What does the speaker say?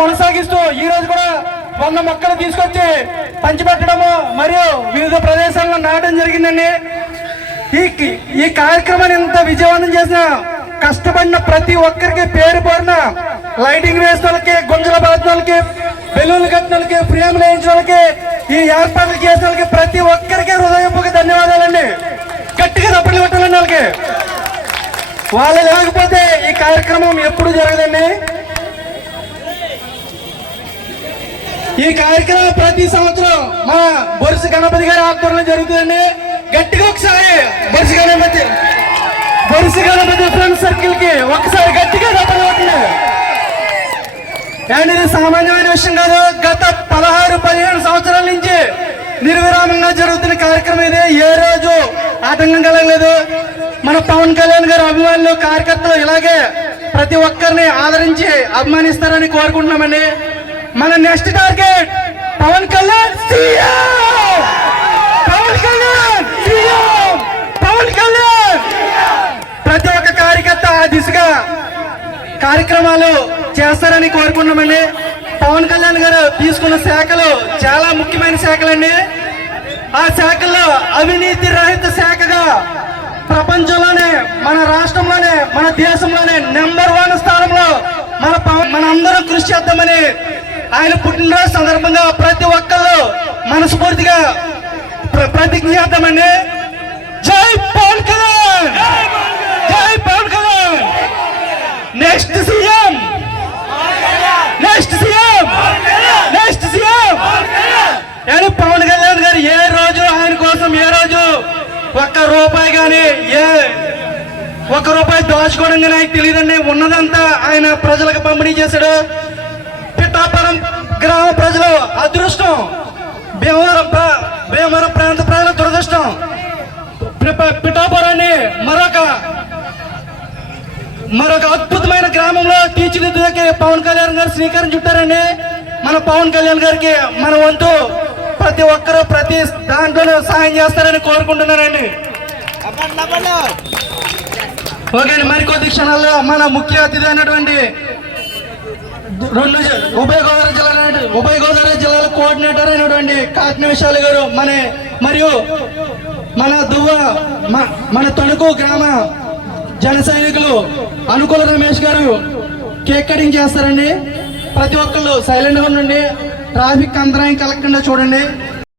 కొనసాగిస్తూ ఈ రోజు కూడా వంద మొక్కలు తీసుకొచ్చి పంచిపెట్టడము మరియు వివిధ ప్రదేశాల్లో నాటడం జరిగిందండి. ఈ ఈ కార్యక్రమాన్ని ఇంత విజయవంతం చేసిన కష్టపడిన ప్రతి ఒక్కరికి పేరు పోరిన లైటింగ్ వేసిన వాళ్ళకి గుంజల బాధిన వాళ్ళకి బెలూన్లు కట్టిన వాళ్ళకి ఫ్రేమ్లు వేయించిన వాళ్ళకి ఈ ఏర్పాట్లు చేసిన వాళ్ళకి ప్రతి ఒక్కరికి హృదయపూర్వక ధన్యవాదాలండి. గట్టిగా తప్పట్లు పెట్టాలండి వాళ్ళకి. వాళ్ళు లేకపోతే ఈ కార్యక్రమం ఎప్పుడు జరగదండి. ఈ కార్యక్రమం ప్రతి సంవత్సరం మా బొరుసు గణపతి గారి ఆధ్వర్యంలో జరుగుతుందండి. గట్టిగా ఒకసారి బొరుసు గణపతి. బొరుసు గణపతి ఫ్రెండ్ సర్కిల్కి ఒకసారి గట్టిగా తప్పలు అండ్ ఇది సామాన్యమైన విషయం కాదు. గత పదహారు పదిహేను సంవత్సరాల నుంచి నిర్విరామంగా జరుగుతున్న కార్యక్రమం ఇది. ఏ రోజు ఆటంకం కలగలేదు. మన పవన్ కళ్యాణ్ గారు అభిమానులు కార్యకర్తలు ఇలాగే ప్రతి ఒక్కరిని ఆదరించి అభిమానిస్తారని కోరుకుంటున్నామండి. మన next target Pawan Kalyan CM! Pawan Kalyan CM! Pawan Kalyan! ప్రతి ఒక్క కార్యకర్త ఆ దిశగా కార్యక్రమాలు చేస్తారని కోరుకున్నామండి పవన్ కళ్యాణ్ గారు తీసుకున్న శాఖలు చాలా ముఖ్యమైన శాఖలండి. ఆ శాఖల్లో అవినీతి రహిత శాఖగా ప్రపంచంలోనే మన రాష్ట్రంలోనే మన దేశంలోనే నెంబర్ వన్ స్థానంలో మన మన అందరం కృషి చేద్దామని ఆయన పుట్టినరోజు సందర్భంగా ప్రతి ఒక్కళ్ళు మనస్ఫూర్తిగా ప్ర- ప్రతిజ్ఞ చేద్దామండి జై పవన్ కళ్యాణ్! జై Pawan Kalyan! Next CM! Next CM! Next CM! అని పవన్ కళ్యాణ్ గారు ఏ రోజు ఆయన కోసం ఏ రోజు ఒక్క రూపాయి కానీ ఏ ఒక్క రూపాయి దోచుకోవడం కానీ ఆయనకు తెలియదండి. ఉన్నదంతా ఆయన ప్రజలకు పంపిణీ చేశాడు. గ్రామ ప్రజల అదృష్టం. భీమవరం భీమవరం ప్రాంత ప్రజల దురదృష్టం. పిఠాపురాన్ని మరొక మరొక అద్భుతమైన గ్రామంలో తీర్చిదిద్దుకి పవన్ కళ్యాణ్ గారు శ్రీకారం చుట్టారండి. మన పవన్ కళ్యాణ్ గారికి మన వంతు ప్రతి ఒక్కరూ ప్రతి దాంట్లోనూ సాయం చేస్తారని కోరుకుంటున్నారండి ఓకే అండి మరికొద్ది క్షణాల్లో మన ముఖ్య అతిథి అయినటువంటి రెండు ఉభయ గోదావరి జిల్లా ఉభయ గోదావరి జిల్లాల కోఆర్డినేటర్ అయినటువంటి కాకిన విశాలి గారు మన మరియు మన దువ్వ మ- మన తణుకు గ్రామ జన సైనికులు అనుకూల రమేష్ గారు కేక్ కటింగ్ చేస్తారండి. ప్రతి ఒక్కళ్ళు సైలెంట్గా ఉండండి. ట్రాఫిక్ అంతరాయం కలగకుండా చూడండి.